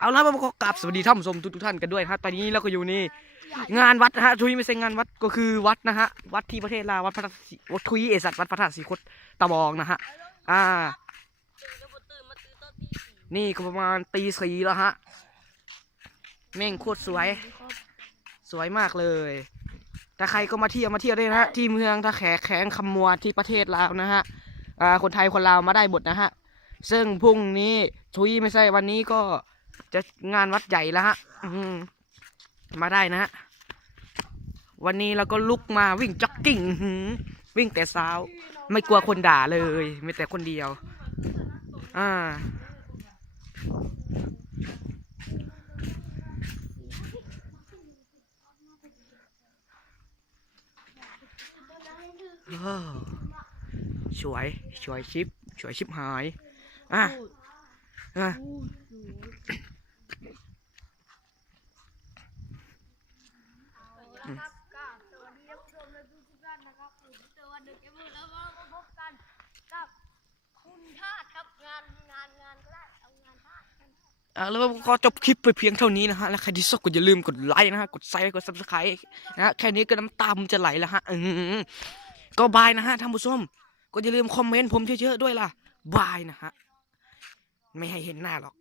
เอาละมาขอกราบสวัสดีท่านผู้ชมทุกท่านกันด้วยฮะตอนนี้เราก็อยู่นี่งานวัดนะฮะทุยไม่ใช่งานวัดก็คือวัดนะฮะวัดที่ประเทศลาววัดพระวัดทุยเอสัตวัดพระธาตุศรีโคตตะบองนะฮะนี่ก็ประมาณตี 4แล้วฮะแม่งโคตรสวยมากเลยถ้าใครก็มาเที่ยวได้นะฮะที่เมืองท่าแขงคำมัวที่ประเทศลาวนะฮะคนไทยคนลาวมาได้หมดนะฮะซึ่งพรุ่งนี้ทุยไม่ใช่วันนี้ก็จะงานวัดใหญ่แล้วฮะมาได้นะฮะวันนี้เราก็ลุกมาวิ่งจ็อกกิ้งวิ่งแต่เช้าไม่กลัวคนด่าเลยไม่แต่คนเดียวสวยชิปหายแล้วก็จบคลิปไปเพียงเท่านี้นะฮะแล้วใครที่ชอบก็อย่าลืมกดไลค์นะฮะกดไซค์กด Subscribe นะฮะแค่นี้ก็น้ำตามันจะไหลแล้วฮะก็บายนะฮะท่านผู้ชมก็อย่าลืมคอมเมนต์ผมเยอะๆด้วยล่ะบายนะฮะไม่ให้เห็นหน้าหรอก